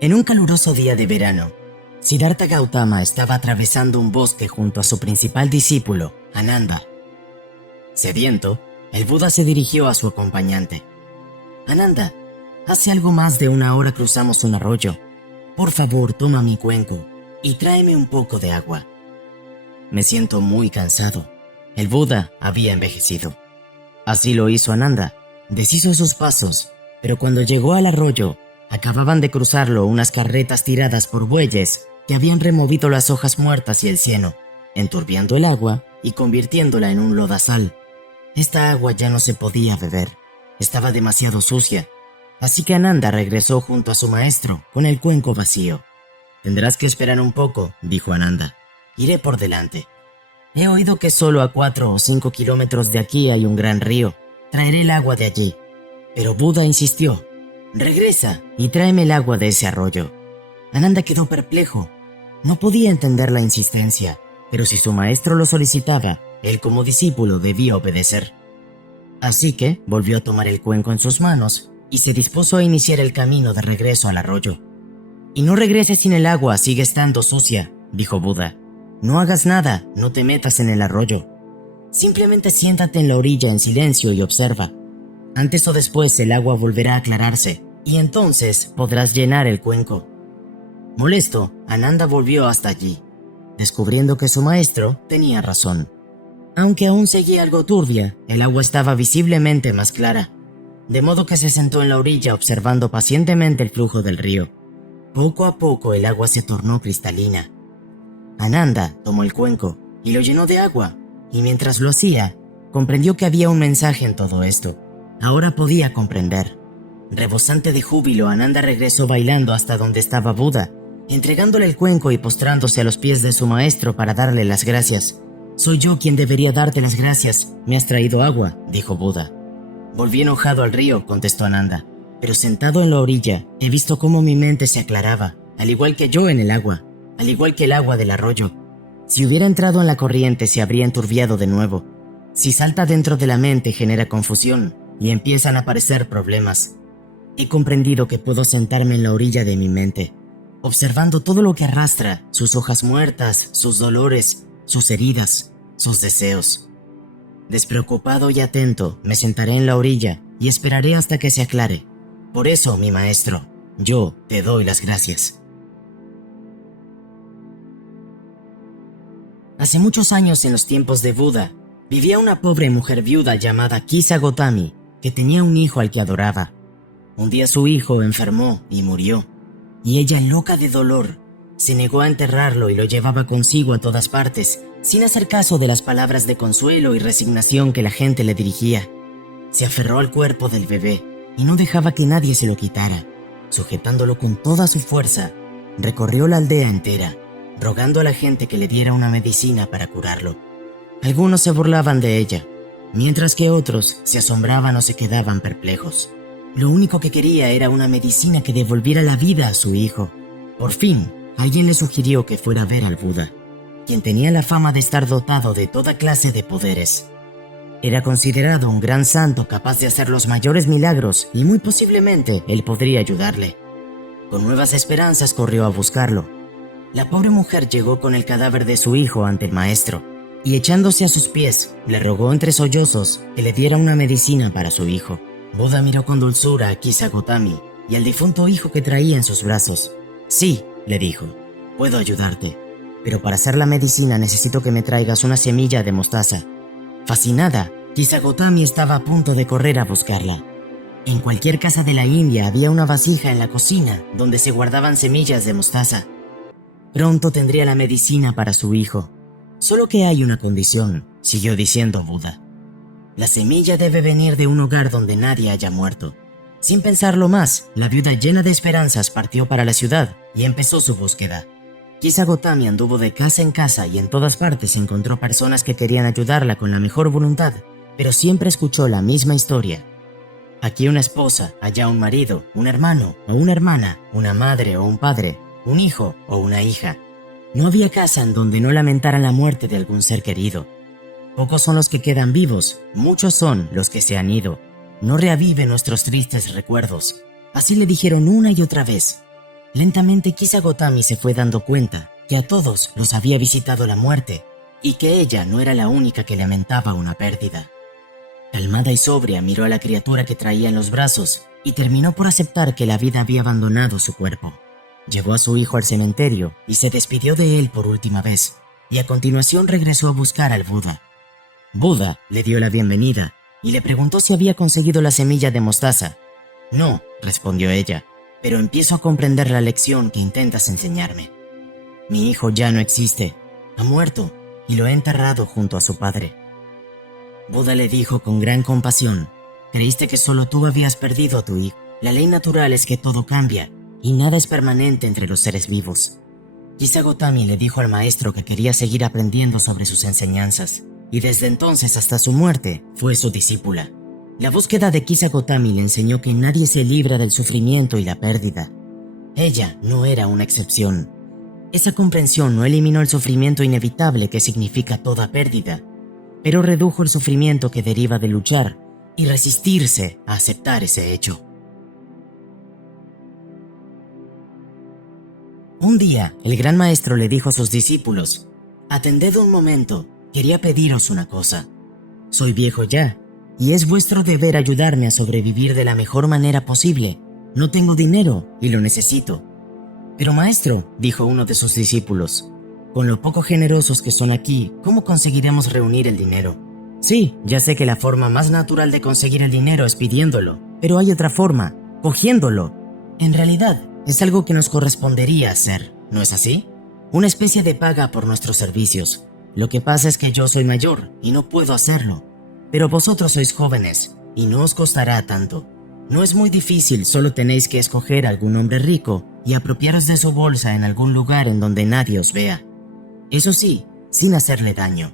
En un caluroso día de verano, Siddhartha Gautama estaba atravesando un bosque junto a su principal discípulo, Ananda. Sediento, el Buda se dirigió a su acompañante. Ananda, hace algo más de una hora cruzamos un arroyo. Por favor, toma mi cuenco y tráeme un poco de agua. Me siento muy cansado. El Buda había envejecido. Así lo hizo Ananda. Deshizo sus pasos, pero cuando llegó al arroyo, acababan de cruzarlo unas carretas tiradas por bueyes que habían removido las hojas muertas y el cieno, enturbiando el agua y convirtiéndola en un lodazal. Esta agua ya no se podía beber. Estaba demasiado sucia. Así que Ananda regresó junto a su maestro con el cuenco vacío. «Tendrás que esperar un poco», dijo Ananda. «Iré por delante. He oído que solo a 4 o 5 kilómetros de aquí hay un gran río. Traeré el agua de allí». Pero Buda insistió. «Regresa y tráeme el agua de ese arroyo». Ananda quedó perplejo. No podía entender la insistencia, pero si su maestro lo solicitaba, él como discípulo debía obedecer. Así que volvió a tomar el cuenco en sus manos y se dispuso a iniciar el camino de regreso al arroyo. «Y no regreses sin el agua, sigue estando sucia», dijo Buda. «No hagas nada, no te metas en el arroyo. Simplemente siéntate en la orilla en silencio y observa. Antes o después el agua volverá a aclararse y entonces podrás llenar el cuenco». Molesto, Ananda volvió hasta allí, descubriendo que su maestro tenía razón. Aunque aún seguía algo turbia, el agua estaba visiblemente más clara, de modo que se sentó en la orilla observando pacientemente el flujo del río. Poco a poco el agua se tornó cristalina. Ananda tomó el cuenco y lo llenó de agua, y mientras lo hacía, comprendió que había un mensaje en todo esto. Ahora podía comprender. Rebosante de júbilo, Ananda regresó bailando hasta donde estaba Buda, entregándole el cuenco y postrándose a los pies de su maestro para darle las gracias. «Soy yo quien debería darte las gracias. Me has traído agua», dijo Buda. «Volví enojado al río», contestó Ananda, «pero sentado en la orilla he visto cómo mi mente se aclaraba, al igual que yo en el agua, al igual que el agua del arroyo. Si hubiera entrado en la corriente se habría enturbiado de nuevo. Si salta dentro de la mente genera confusión y empiezan a aparecer problemas. He comprendido que puedo sentarme en la orilla de mi mente, observando todo lo que arrastra, sus hojas muertas, sus dolores, sus heridas, sus deseos. Despreocupado y atento, me sentaré en la orilla y esperaré hasta que se aclare. Por eso, mi maestro, yo te doy las gracias». Hace muchos años, en los tiempos de Buda, vivía una pobre mujer viuda llamada Kisa Gotami, que tenía un hijo al que adoraba. Un día su hijo enfermó y murió, y ella, loca de dolor, se negó a enterrarlo y lo llevaba consigo a todas partes, sin hacer caso de las palabras de consuelo y resignación que la gente le dirigía. Se aferró al cuerpo del bebé y no dejaba que nadie se lo quitara. Sujetándolo con toda su fuerza, recorrió la aldea entera, rogando a la gente que le diera una medicina para curarlo. Algunos se burlaban de ella, mientras que otros se asombraban o se quedaban perplejos. Lo único que quería era una medicina que devolviera la vida a su hijo. Por fin, alguien le sugirió que fuera a ver al Buda, quien tenía la fama de estar dotado de toda clase de poderes. Era considerado un gran santo capaz de hacer los mayores milagros y muy posiblemente él podría ayudarle. Con nuevas esperanzas corrió a buscarlo. La pobre mujer llegó con el cadáver de su hijo ante el maestro y, echándose a sus pies, le rogó entre sollozos que le diera una medicina para su hijo. Buda miró con dulzura a Kisa Gotami y al difunto hijo que traía en sus brazos. «Sí», le dijo, «puedo ayudarte, pero para hacer la medicina necesito que me traigas una semilla de mostaza». Fascinada, Kisa Gotami estaba a punto de correr a buscarla. En cualquier casa de la India había una vasija en la cocina donde se guardaban semillas de mostaza. Pronto tendría la medicina para su hijo. «Solo que hay una condición», siguió diciendo Buda. «La semilla debe venir de un hogar donde nadie haya muerto». Sin pensarlo más, la viuda, llena de esperanzas, partió para la ciudad y empezó su búsqueda. Kisa Gotami anduvo de casa en casa y en todas partes encontró personas que querían ayudarla con la mejor voluntad, pero siempre escuchó la misma historia. Aquí una esposa, allá un marido, un hermano o una hermana, una madre o un padre, un hijo o una hija. No había casa en donde no lamentaran la muerte de algún ser querido. Pocos son los que quedan vivos, muchos son los que se han ido. No reavive nuestros tristes recuerdos. Así le dijeron una y otra vez. Lentamente Kisagotami se fue dando cuenta que a todos los había visitado la muerte y que ella no era la única que lamentaba una pérdida. Calmada y sobria miró a la criatura que traía en los brazos y terminó por aceptar que la vida había abandonado su cuerpo. Llevó a su hijo al cementerio y se despidió de él por última vez, y a continuación regresó a buscar al Buda. Buda le dio la bienvenida y le preguntó si había conseguido la semilla de mostaza. No, respondió ella, pero empiezo a comprender la lección que intentas enseñarme. Mi hijo ya no existe, ha muerto y lo he enterrado junto a su padre. Buda le dijo con gran compasión: creíste que solo tú habías perdido a tu hijo. La ley natural es que todo cambia y nada es permanente entre los seres vivos. Kisagotami le dijo al maestro que quería seguir aprendiendo sobre sus enseñanzas, y desde entonces hasta su muerte fue su discípula. La búsqueda de Kisagotami le enseñó que nadie se libra del sufrimiento y la pérdida. Ella no era una excepción. Esa comprensión no eliminó el sufrimiento inevitable que significa toda pérdida, pero redujo el sufrimiento que deriva de luchar y resistirse a aceptar ese hecho. Un día, el gran maestro le dijo a sus discípulos: atended un momento, quería pediros una cosa. Soy viejo ya, y es vuestro deber ayudarme a sobrevivir de la mejor manera posible. No tengo dinero y lo necesito. Pero maestro, dijo uno de sus discípulos, con lo poco generosos que son aquí, ¿cómo conseguiremos reunir el dinero? Sí, ya sé que la forma más natural de conseguir el dinero es pidiéndolo, pero hay otra forma, cogiéndolo. En realidad, es algo que nos correspondería hacer, ¿no es así? Una especie de paga por nuestros servicios. Lo que pasa es que yo soy mayor y no puedo hacerlo. Pero vosotros sois jóvenes y no os costará tanto. No es muy difícil, solo tenéis que escoger a algún hombre rico y apropiaros de su bolsa en algún lugar en donde nadie os vea. Eso sí, sin hacerle daño.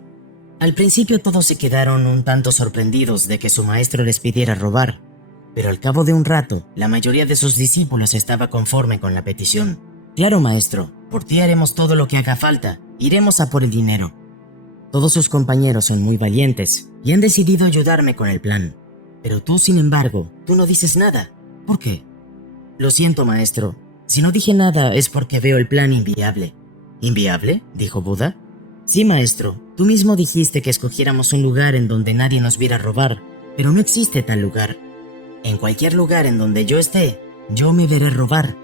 Al principio todos se quedaron un tanto sorprendidos de que su maestro les pidiera robar, pero al cabo de un rato, la mayoría de sus discípulos estaba conforme con la petición. Claro, maestro, por ti haremos todo lo que haga falta, iremos a por el dinero. Todos sus compañeros son muy valientes y han decidido ayudarme con el plan. Pero tú, sin embargo, tú no dices nada. ¿Por qué? Lo siento, maestro. Si no dije nada es porque veo el plan inviable. ¿Inviable?, dijo Buda. Sí, maestro. Tú mismo dijiste que escogiéramos un lugar en donde nadie nos viera robar, pero no existe tal lugar. En cualquier lugar en donde yo esté, yo me veré robar.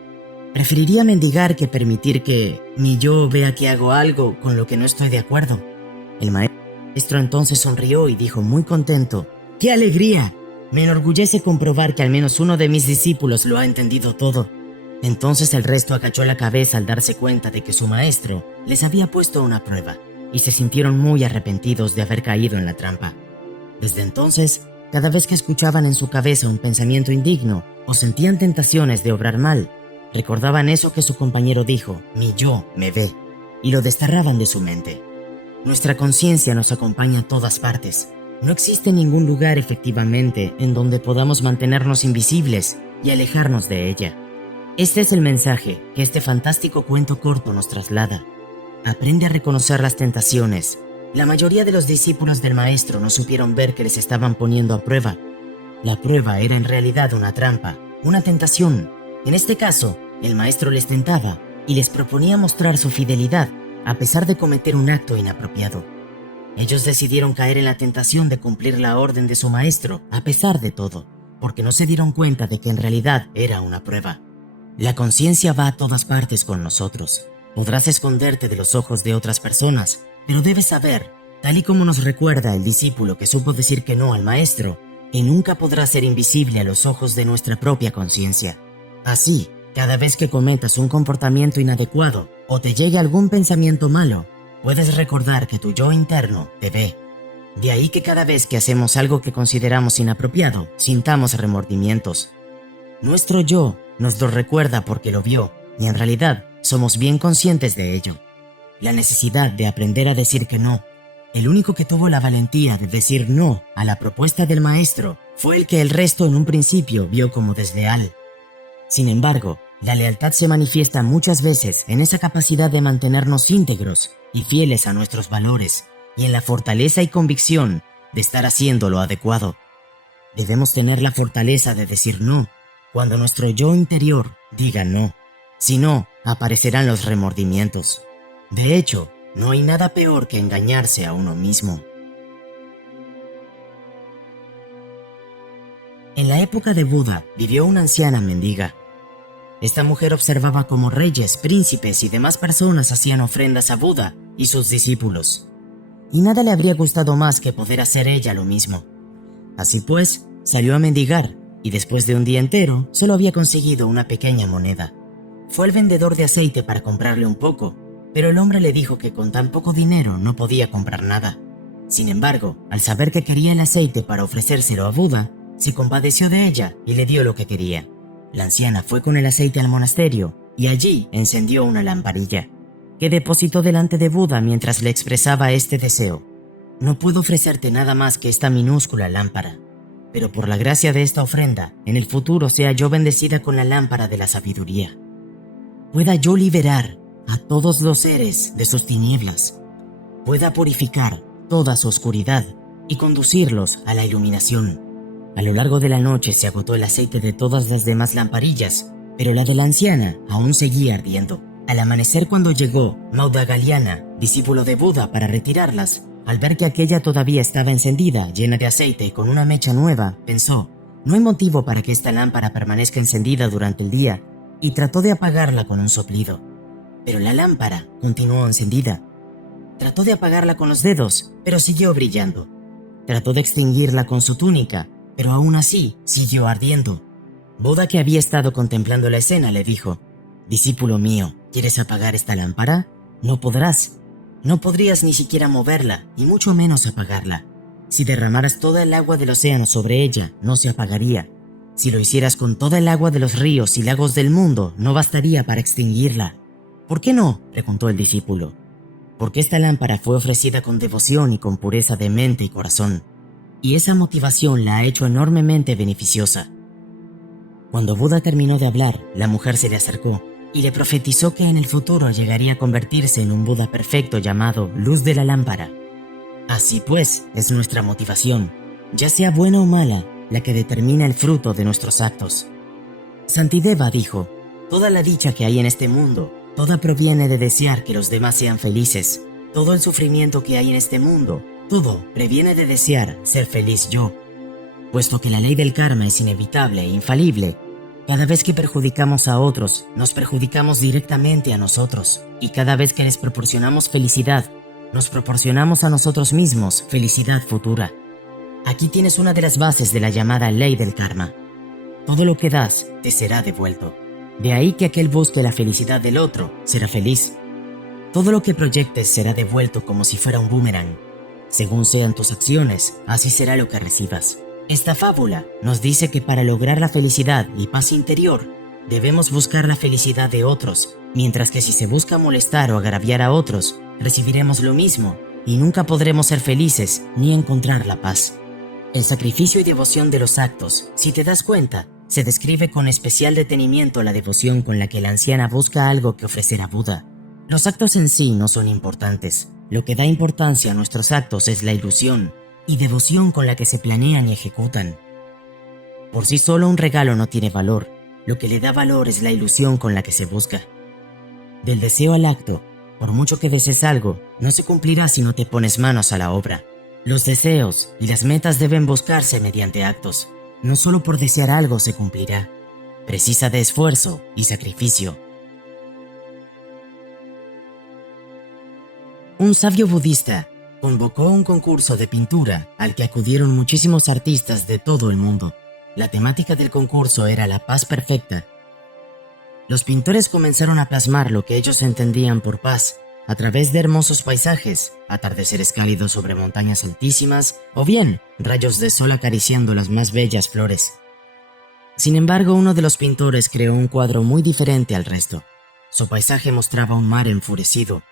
Preferiría mendigar que permitir que mi yo vea que hago algo con lo que no estoy de acuerdo. El maestro entonces sonrió y dijo muy contento: ¡qué alegría! Me enorgullece comprobar que al menos uno de mis discípulos lo ha entendido todo. Entonces el resto agachó la cabeza al darse cuenta de que su maestro les había puesto una prueba, y se sintieron muy arrepentidos de haber caído en la trampa. Desde entonces, cada vez que escuchaban en su cabeza un pensamiento indigno o sentían tentaciones de obrar mal, recordaban eso que su compañero dijo: mi yo me ve, y lo desterraban de su mente. Nuestra conciencia nos acompaña a todas partes. No existe ningún lugar efectivamente en donde podamos mantenernos invisibles y alejarnos de ella. Este es el mensaje que este fantástico cuento corto nos traslada. Aprende a reconocer las tentaciones. La mayoría de los discípulos del maestro no supieron ver que les estaban poniendo a prueba. La prueba era en realidad una trampa, una tentación. En este caso, el maestro les tentaba y les proponía mostrar su fidelidad a pesar de cometer un acto inapropiado. Ellos decidieron caer en la tentación de cumplir la orden de su maestro a pesar de todo, porque no se dieron cuenta de que en realidad era una prueba. La conciencia va a todas partes con nosotros. Podrás esconderte de los ojos de otras personas, pero debes saber, tal y como nos recuerda el discípulo que supo decir que no al maestro, que nunca podrá ser invisible a los ojos de nuestra propia conciencia. Así, cada vez que cometas un comportamiento inadecuado o te llegue algún pensamiento malo, puedes recordar que tu yo interno te ve. De ahí que cada vez que hacemos algo que consideramos inapropiado, sintamos remordimientos. Nuestro yo nos lo recuerda porque lo vio, y en realidad somos bien conscientes de ello. La necesidad de aprender a decir que no. El único que tuvo la valentía de decir no a la propuesta del maestro fue el que el resto en un principio vio como desleal. Sin embargo, la lealtad se manifiesta muchas veces en esa capacidad de mantenernos íntegros y fieles a nuestros valores, y en la fortaleza y convicción de estar haciendo lo adecuado. Debemos tener la fortaleza de decir no cuando nuestro yo interior diga no. Si no, aparecerán los remordimientos. De hecho, no hay nada peor que engañarse a uno mismo. En la época de Buda vivió una anciana mendiga. Esta mujer observaba cómo reyes, príncipes y demás personas hacían ofrendas a Buda y sus discípulos. Y nada le habría gustado más que poder hacer ella lo mismo. Así pues, salió a mendigar y después de un día entero solo había conseguido una pequeña moneda. Fue al vendedor de aceite para comprarle un poco, pero el hombre le dijo que con tan poco dinero no podía comprar nada. Sin embargo, al saber que quería el aceite para ofrecérselo a Buda, se compadeció de ella y le dio lo que quería. La anciana fue con el aceite al monasterio y allí encendió una lamparilla, que depositó delante de Buda mientras le expresaba este deseo. No puedo ofrecerte nada más que esta minúscula lámpara, pero por la gracia de esta ofrenda, en el futuro sea yo bendecida con la lámpara de la sabiduría. Pueda yo liberar a todos los seres de sus tinieblas, pueda purificar toda su oscuridad y conducirlos a la iluminación. A lo largo de la noche se agotó el aceite de todas las demás lamparillas, pero la de la anciana aún seguía ardiendo. Al amanecer, cuando llegó Maudagaliana, discípulo de Buda, para retirarlas, al ver que aquella todavía estaba encendida, llena de aceite y con una mecha nueva, pensó: no hay motivo para que esta lámpara permanezca encendida durante el día, y trató de apagarla con un soplido. Pero la lámpara continuó encendida. Trató de apagarla con los dedos, pero siguió brillando. Trató de extinguirla con su túnica, pero aún así siguió ardiendo. Buda, que había estado contemplando la escena, le dijo: discípulo mío, ¿quieres apagar esta lámpara? No podrás. No podrías ni siquiera moverla, y mucho menos apagarla. Si derramaras toda el agua del océano sobre ella, no se apagaría. Si lo hicieras con toda el agua de los ríos y lagos del mundo, no bastaría para extinguirla. ¿Por qué no?, preguntó el discípulo. Porque esta lámpara fue ofrecida con devoción y con pureza de mente y corazón, y esa motivación la ha hecho enormemente beneficiosa. Cuando Buda terminó de hablar, la mujer se le acercó y le profetizó que en el futuro llegaría a convertirse en un Buda perfecto llamado Luz de la Lámpara. Así pues, es nuestra motivación, ya sea buena o mala, la que determina el fruto de nuestros actos. Santideva dijo: toda la dicha que hay en este mundo, toda proviene de desear que los demás sean felices. Todo el sufrimiento que hay en este mundo, todo previene de desear ser feliz yo. Puesto que la ley del karma es inevitable e infalible, cada vez que perjudicamos a otros, nos perjudicamos directamente a nosotros. Y cada vez que les proporcionamos felicidad, nos proporcionamos a nosotros mismos felicidad futura. Aquí tienes una de las bases de la llamada ley del karma. Todo lo que das te será devuelto. De ahí que aquel busque la felicidad del otro será feliz. Todo lo que proyectes será devuelto como si fuera un boomerang. Según sean tus acciones, así será lo que recibas. Esta fábula nos dice que para lograr la felicidad y paz interior, debemos buscar la felicidad de otros, mientras que si se busca molestar o agraviar a otros, recibiremos lo mismo y nunca podremos ser felices ni encontrar la paz. El sacrificio y devoción de los actos, si te das cuenta, se describe con especial detenimiento la devoción con la que la anciana busca algo que ofrecer a Buda. Los actos en sí no son importantes. Lo que da importancia a nuestros actos es la ilusión y devoción con la que se planean y ejecutan. Por sí solo un regalo no tiene valor. Lo que le da valor es la ilusión con la que se busca. Del deseo al acto, por mucho que desees algo, no se cumplirá si no te pones manos a la obra. Los deseos y las metas deben buscarse mediante actos. No solo por desear algo se cumplirá. Precisa de esfuerzo y sacrificio. Un sabio budista convocó un concurso de pintura al que acudieron muchísimos artistas de todo el mundo. La temática del concurso era la paz perfecta. Los pintores comenzaron a plasmar lo que ellos entendían por paz a través de hermosos paisajes, atardeceres cálidos sobre montañas altísimas o bien rayos de sol acariciando las más bellas flores. Sin embargo, uno de los pintores creó un cuadro muy diferente al resto. Su paisaje mostraba un mar enfurecido,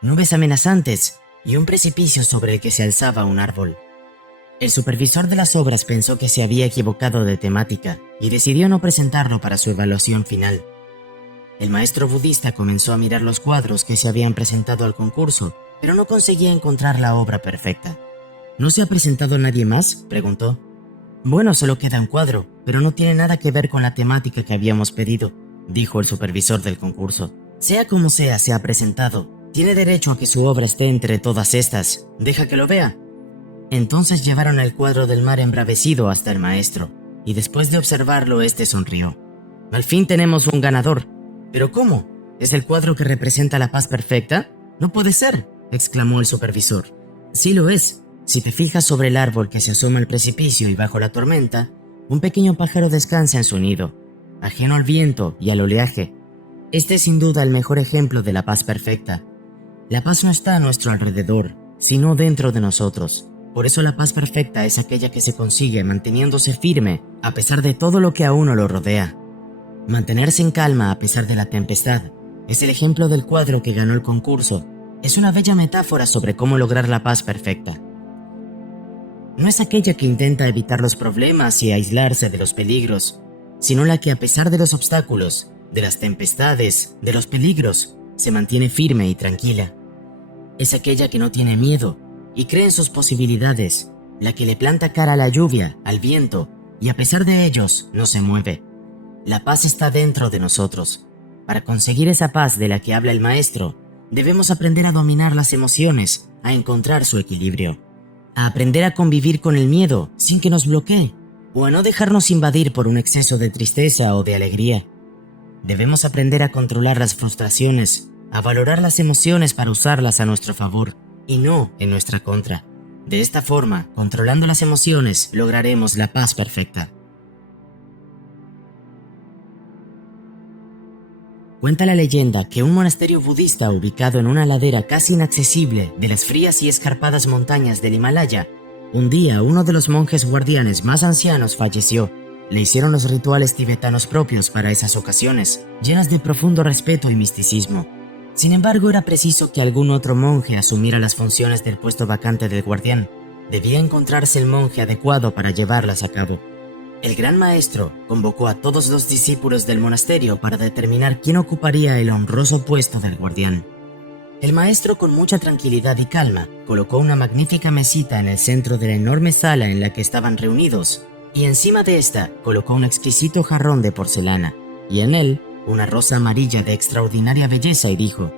nubes amenazantes y un precipicio sobre el que se alzaba un árbol. El supervisor de las obras pensó que se había equivocado de temática y decidió no presentarlo para su evaluación final. El maestro budista comenzó a mirar los cuadros que se habían presentado al concurso, pero no conseguía encontrar la obra perfecta. ¿No se ha presentado nadie más?, preguntó. Bueno, solo queda un cuadro, pero no tiene nada que ver con la temática que habíamos pedido. dijo el supervisor del concurso. Sea como sea, se ha presentado. Tiene derecho a que su obra esté entre todas estas. Deja que lo vea. Entonces llevaron el cuadro del mar embravecido hasta el maestro, y después de observarlo, este sonrió. Al fin tenemos un ganador. ¿Pero cómo? ¿Es el cuadro que representa la paz perfecta? No puede ser, exclamó el supervisor. Sí lo es. Si te fijas sobre el árbol que se asoma al precipicio y bajo la tormenta, un pequeño pájaro descansa en su nido, ajeno al viento y al oleaje. Este es sin duda el mejor ejemplo de la paz perfecta. La paz no está a nuestro alrededor, sino dentro de nosotros. Por eso la paz perfecta es aquella que se consigue manteniéndose firme a pesar de todo lo que a uno lo rodea. Mantenerse en calma a pesar de la tempestad es el ejemplo del cuadro que ganó el concurso. Es una bella metáfora sobre cómo lograr la paz perfecta. No es aquella que intenta evitar los problemas y aislarse de los peligros, sino la que a pesar de los obstáculos, de las tempestades, de los peligros, se mantiene firme y tranquila. Es aquella que no tiene miedo y cree en sus posibilidades, la que le planta cara a la lluvia, al viento, y a pesar de ellos no se mueve. La paz está dentro de nosotros. Para conseguir esa paz de la que habla el maestro, debemos aprender a dominar las emociones, a encontrar su equilibrio, a aprender a convivir con el miedo sin que nos bloquee, o a no dejarnos invadir por un exceso de tristeza o de alegría. Debemos aprender a controlar las frustraciones, a valorar las emociones para usarlas a nuestro favor y no en nuestra contra. De esta forma, controlando las emociones, lograremos la paz perfecta. Cuenta la leyenda que un monasterio budista ubicado en una ladera casi inaccesible de las frías y escarpadas montañas del Himalaya, un día uno de los monjes guardianes más ancianos falleció. Le hicieron los rituales tibetanos propios para esas ocasiones, llenas de profundo respeto y misticismo. Sin embargo, era preciso que algún otro monje asumiera las funciones del puesto vacante del guardián. Debía encontrarse el monje adecuado para llevarlas a cabo. El gran maestro convocó a todos los discípulos del monasterio para determinar quién ocuparía el honroso puesto del guardián. El maestro, con mucha tranquilidad y calma, colocó una magnífica mesita en el centro de la enorme sala en la que estaban reunidos, y encima de esta colocó un exquisito jarrón de porcelana, y en él una rosa amarilla de extraordinaria belleza, y dijo: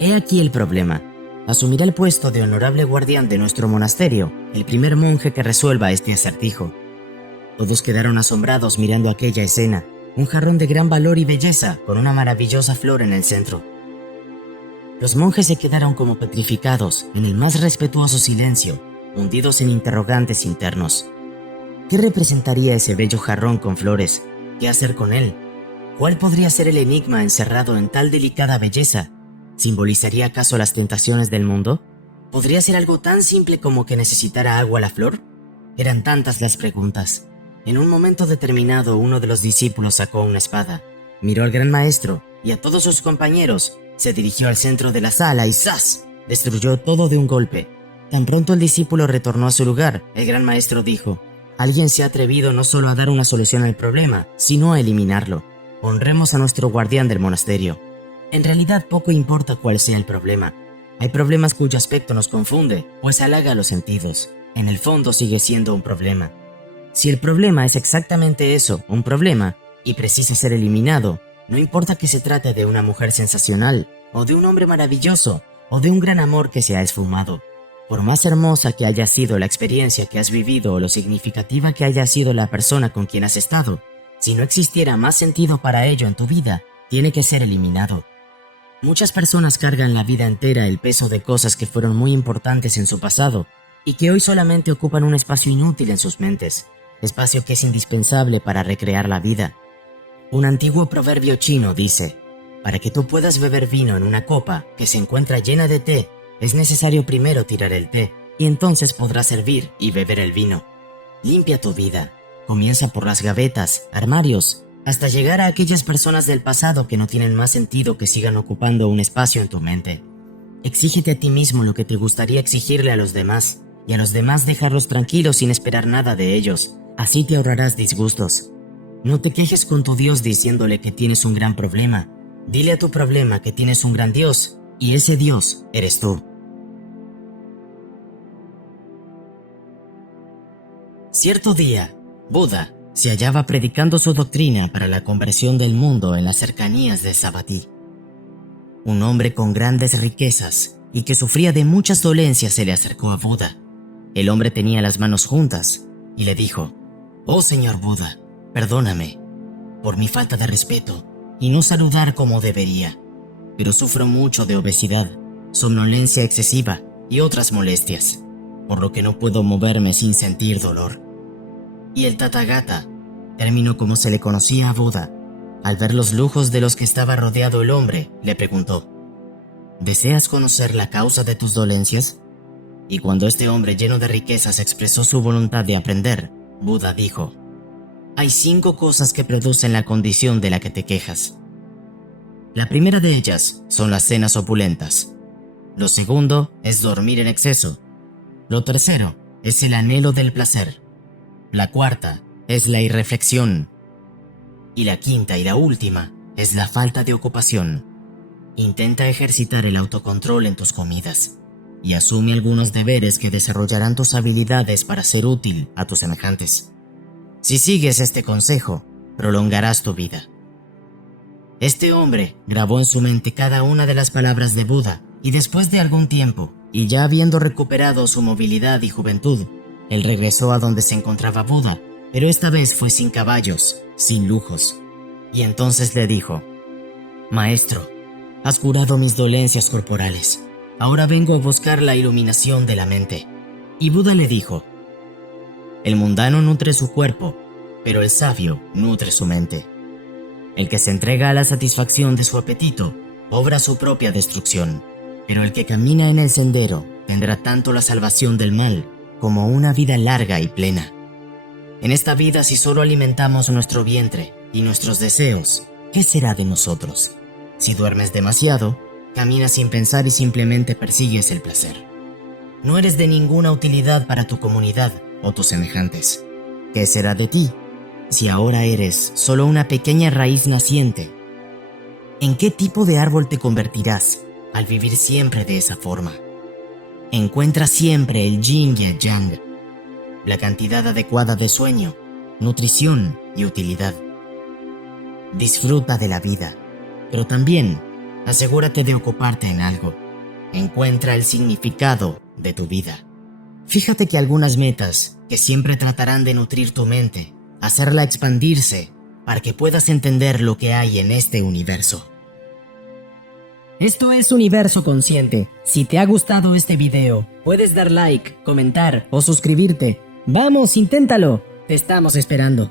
«He aquí el problema. Asumirá el puesto de honorable guardián de nuestro monasterio el primer monje que resuelva este acertijo». Todos quedaron asombrados mirando aquella escena, un jarrón de gran valor y belleza con una maravillosa flor en el centro. Los monjes se quedaron como petrificados en el más respetuoso silencio, hundidos en interrogantes internos. ¿Qué representaría ese bello jarrón con flores? ¿Qué hacer con él? ¿Cuál podría ser el enigma encerrado en tal delicada belleza? ¿Simbolizaría acaso las tentaciones del mundo? ¿Podría ser algo tan simple como que necesitara agua la flor? Eran tantas las preguntas. En un momento determinado, uno de los discípulos sacó una espada, miró al gran maestro y a todos sus compañeros, se dirigió al centro de la sala y ¡zas!, destruyó todo de un golpe. Tan pronto el discípulo retornó a su lugar, el gran maestro dijo: «Alguien se ha atrevido no solo a dar una solución al problema, sino a eliminarlo. Honremos a nuestro guardián del monasterio». En realidad poco importa cuál sea el problema. Hay problemas cuyo aspecto nos confunde, pues halaga los sentidos. En el fondo sigue siendo un problema. Si el problema es exactamente eso, un problema, y precisa ser eliminado, no importa que se trate de una mujer sensacional, o de un hombre maravilloso, o de un gran amor que se ha esfumado. Por más hermosa que haya sido la experiencia que has vivido o lo significativa que haya sido la persona con quien has estado, si no existiera más sentido para ello en tu vida, tiene que ser eliminado. Muchas personas cargan la vida entera el peso de cosas que fueron muy importantes en su pasado y que hoy solamente ocupan un espacio inútil en sus mentes, espacio que es indispensable para recrear la vida. Un antiguo proverbio chino dice: «Para que tú puedas beber vino en una copa que se encuentra llena de té, es necesario primero tirar el té, y entonces podrás servir y beber el vino». Limpia tu vida. Comienza por las gavetas, armarios, hasta llegar a aquellas personas del pasado que no tienen más sentido que sigan ocupando un espacio en tu mente. Exígete a ti mismo lo que te gustaría exigirle a los demás, y a los demás dejarlos tranquilos sin esperar nada de ellos. Así te ahorrarás disgustos. No te quejes con tu Dios diciéndole que tienes un gran problema. Dile a tu problema que tienes un gran Dios, y ese Dios eres tú. Cierto día, Buda, se hallaba predicando su doctrina para la conversión del mundo en las cercanías de Savatthi. Un hombre con grandes riquezas y que sufría de muchas dolencias se le acercó a Buda. El hombre tenía las manos juntas y le dijo: «Oh señor Buda, perdóname por mi falta de respeto y no saludar como debería, pero sufro mucho de obesidad, somnolencia excesiva y otras molestias, por lo que no puedo moverme sin sentir dolor». Y el Tathagata, término como se le conocía a Buda, al ver los lujos de los que estaba rodeado el hombre, le preguntó: «¿Deseas conocer la causa de tus dolencias?». Y cuando este hombre lleno de riquezas expresó su voluntad de aprender, Buda dijo: «Hay 5 cosas que producen la condición de la que te quejas. La primera de ellas son las cenas opulentas. Lo segundo es dormir en exceso. Lo tercero es el anhelo del placer. La cuarta es la irreflexión. Y la quinta y la última es la falta de ocupación. Intenta ejercitar el autocontrol en tus comidas y asume algunos deberes que desarrollarán tus habilidades para ser útil a tus semejantes. Si sigues este consejo, prolongarás tu vida». Este hombre grabó en su mente cada una de las palabras de Buda y después de algún tiempo, y ya habiendo recuperado su movilidad y juventud, él regresó a donde se encontraba Buda, pero esta vez fue sin caballos, sin lujos. Y entonces le dijo: «Maestro, has curado mis dolencias corporales. Ahora vengo a buscar la iluminación de la mente». Y Buda le dijo: «El mundano nutre su cuerpo, pero el sabio nutre su mente. El que se entrega a la satisfacción de su apetito obra su propia destrucción, pero el que camina en el sendero tendrá tanto la salvación del mal como una vida larga y plena. En esta vida, si solo alimentamos nuestro vientre y nuestros deseos, ¿qué será de nosotros? Si duermes demasiado, caminas sin pensar y simplemente persigues el placer. No eres de ninguna utilidad para tu comunidad o tus semejantes. ¿Qué será de ti si ahora eres solo una pequeña raíz naciente? ¿En qué tipo de árbol te convertirás al vivir siempre de esa forma? Encuentra siempre el yin y el yang, la cantidad adecuada de sueño, nutrición y utilidad. Disfruta de la vida, pero también asegúrate de ocuparte en algo. Encuentra el significado de tu vida. Fíjate que algunas metas que siempre tratarán de nutrir tu mente, hacerla expandirse para que puedas entender lo que hay en este universo. Esto es Universo Consciente. Si te ha gustado este video, puedes dar like, comentar o suscribirte. ¡Vamos, inténtalo! Te estamos esperando.